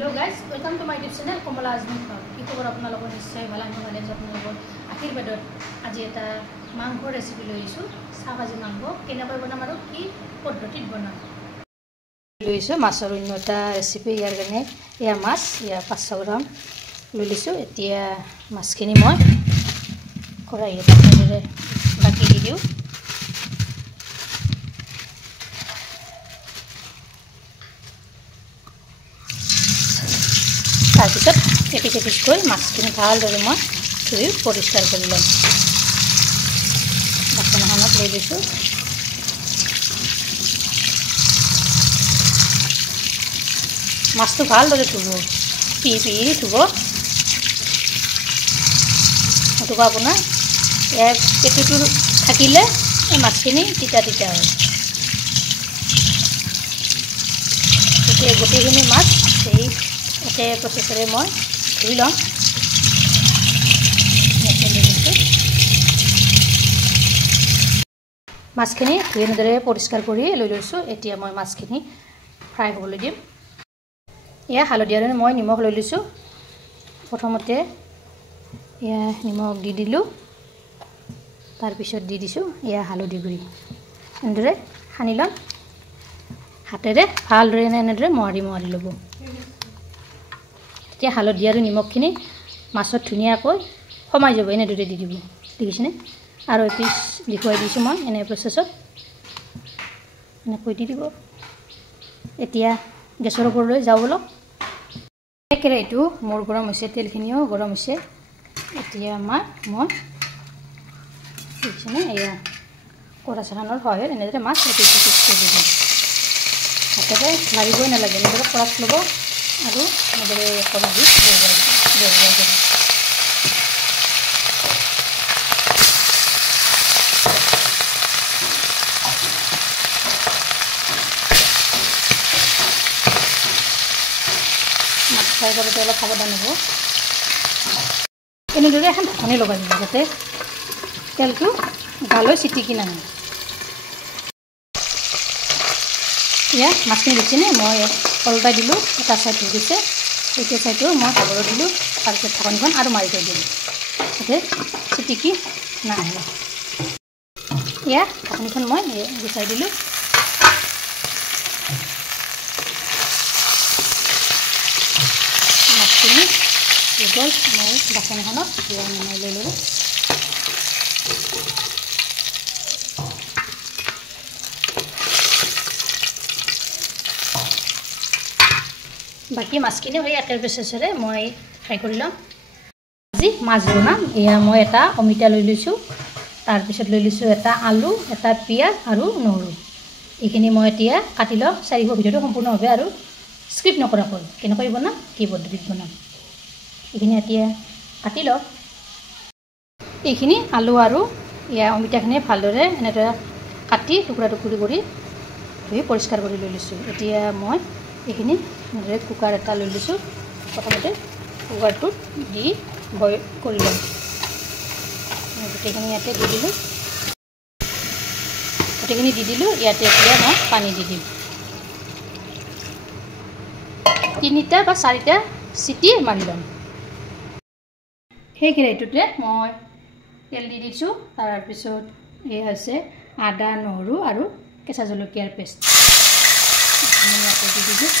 Hello guys, welcome to my YouTube channel Komala Azmi Vlog. কি খবৰ আপোনালোকৰ নিশ্চয় ভাল আমি ভালে আছো আপোনালোকৰ আশীৰ্বাদত আজি এটা মাংস ৰেচিপি লৈছো সাভাজি মাংস কেনেকৈ বনাম আৰু কি পদ্ধতিত বনাম লৈছো মাছৰ উন্নতা ৰেচিপি ইয়াৰ কাৰণে ইয়া মাছ ইয়া 500 গ্ৰাম লৈছো এতিয়া মাছখিনি মই কড়াইত পানীৰে বাকি দি দিও তাৰপিছত এপিকৈ মাছখিনি ভালদৰে মই ধুই পৰিষ্কাৰ কৰি ল'ম বাচনখনত লৈ লৈছোঁ মাছটো ভালদৰে ধুব পিহি ধুব নতুবা আপোনাৰ ইয়াৰ পেটুটো থাকিলে এই মাছখিনি তিতা হয় এতিয়া গোটেইখিনি মাছ এই একে প্ৰচেছৰে মই ধুই লম মাছখিনি ধুই এনেদৰে পৰিষ্কাৰ কৰি লৈ লৈছোঁ এতিয়া মই মাছখিনি ফ্ৰাই হ'বলৈ দিম এয়া হালধীয়াৰে মই নিমখ লৈ লৈছোঁ প্ৰথমতে এয়া নিমখ দি দিলোঁ তাৰপিছত দি দিছোঁ এয়া হালধি গুড়ি এনেদৰে সানি ল'ম হাতেৰে ভালদৰে এনেদৰে মোহাৰি ল'ব এতিয়া হালধি আৰু নিমখখিনি মাছত ধুনীয়াকৈ সোমাই যাব এনেদৰে দি দিব দেখিছেনে আৰু পিছ দেখুৱাই দিছোঁ মই এনে প্ৰচেছত এনেকৈ দি দিব এতিয়া গেছৰ ওপৰলৈ যাওঁ বলক কেৰাহীটো মোৰ গৰম হৈছে তেলখিনিও গৰম হৈছে এতিয়া মই দেখিছেনে এয়া কৰাচানৰ সহায়ত এনেদৰে মাছ পিছ কৰি দিম হাতেৰে লাৰিবই নালাগে এনেদৰে কৰাত ল'ব আৰু এনেদৰে কমাই দিব মাছ ফ্ৰাই কৰোঁতে অলপ সাৱধান হ'ব এনেদৰে এখন ঢাকনি লগাই দিব যাতে তেলটো গালৈ চিটিকি নাহে এয়া মাছখিনি দিছেনে মই ওলটাই দিলোঁ এটা চাইড হৈ গৈছে এইটো চাইডো মই সাগৰত দিলোঁ তাৰপিছত ঢাকনিখন আৰু মাৰি থৈ দিলোঁ যাতে চিটিকি নাহে এয়া ঢাকনিখন মই গুচাই দিলোঁ মাছখিনি গ'ল মই বাচন এখনত নমাই লৈ ল'লোঁ বাকি মাছখিনি হৈ একে প্ৰচেছৰে মই ফ্ৰাই কৰি ল'ম আজি মাছ বনাম এয়া মই এটা অমিতা লৈ লৈছোঁ তাৰপিছত লৈ লৈছোঁ এটা আলু এটা পিঁয়াজ আৰু নহৰু এইখিনি মই এতিয়া কাটি ল'ম 4 ভিডিঅ'টো সম্পূৰ্ণভাৱে আৰু স্কিপ নকৰাকৈ কেনেকৈ বনাম কি পদ্ধতিত বনাম এইখিনি এতিয়া কাটি লওক এইখিনি আলু আৰু এয়া অমিতাখিনি ভালদৰে এনেদৰে কাটি টুকুৰা কৰি ধুই পৰিষ্কাৰ কৰি লৈ লৈছোঁ এতিয়া মই এইখিনি এনেদৰে কুকাৰ এটা লৈ লৈছোঁ প্ৰথমতে কুকাৰটোত দি বইল কৰি ল'ম গোটেইখিনি ইয়াতে দি দিলোঁ ইয়াতে এতিয়া মই পানী দি দিম 3টা বা 4টা চিটি মাৰি ল'ম সেই কেৰাহীটোতে মই তেল দি দিছোঁ তাৰপিছত এই হৈছে আদা নহৰু আৰু কেঁচা জলকীয়াৰ পেষ্ট ইয়াতে দি দিছোঁ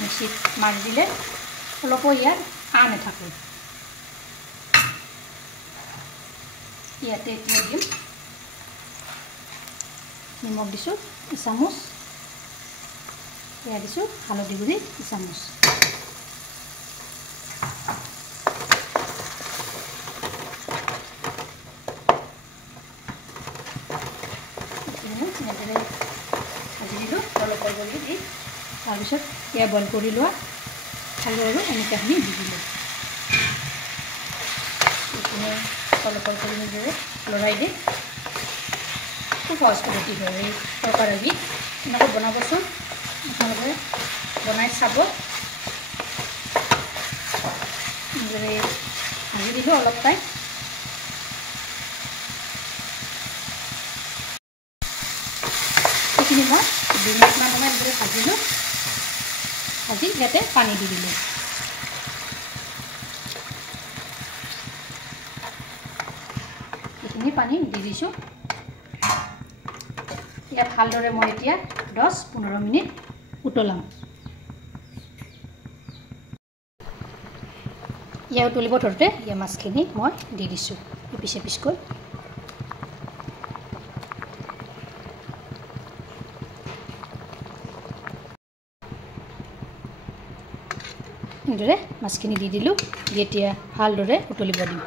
মিক্সিত মাৰি দিলে অলপো ইয়াত নাথাকে ইয়াতে এতিয়া দিম নিমখ দিছোঁ এচামুচ এয়া দিছোঁ হালধি গুড়ি এচামুচ ভাজি দিলোঁ অলপ দি তাৰপিছত এয়া বইল কৰি লোৱা আলু আৰু অমিতাখিনি দি দিলোঁ এইখিনি অলপ কৰি নিজৰে লৰাই দি খুব সহজ পদ্ধতি হয় এই তৰকাৰী এনেকৈ বনাবচোন আপোনালোকে বনাই চাব নিজৰে ভাজি দিলোঁ অলপ টাইম। সেইখিনি মই 2 মিনিটমান সময় এনেদৰে ভাজিলোঁ। ভাজি ইয়াতে পানী দি দিলোঁ। এইখিনি পানী দি দিছোঁ। ইয়াত ভালদৰে মই এতিয়া 10-15 মিনিট উতলাম। ইয়াৰ উতলিব ধৰোঁতে ইয়াৰ মাছখিনি মই দি দিছোঁ এপিচ এপিচকৈ। এনেদৰে মাছখিনি দি দিলোঁ। এতিয়া ভালদৰে উতলিব দিম।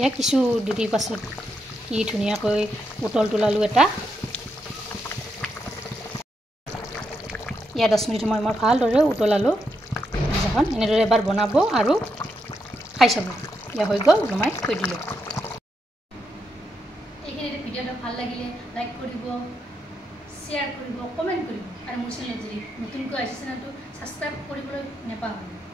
ইয়াক কিছু দেৰি পাছত কি ধুনীয়াকৈ উতল তোলালোঁ এটা। ইয়াত 10 মিনিট সময় মই ভালদৰে উতলালোঁ আঞ্জাখন। এনেদৰে এবাৰ বনাব আৰু খাই চাব। ইয়া হৈ গ'ল, নমাই থৈ দিলোঁ। এইখিনি ভিডিঅ'টো ভাল লাগিলে লাইক কৰিব, শ্বেয়াৰ কৰিব, কমেণ্ট কৰিব আৰু মোৰ চেনেলত যদি নতুনকৈ আহিছে চেনেলটো ছাবস্ক্ৰাইব কৰিবলৈ নাপাহৰিব।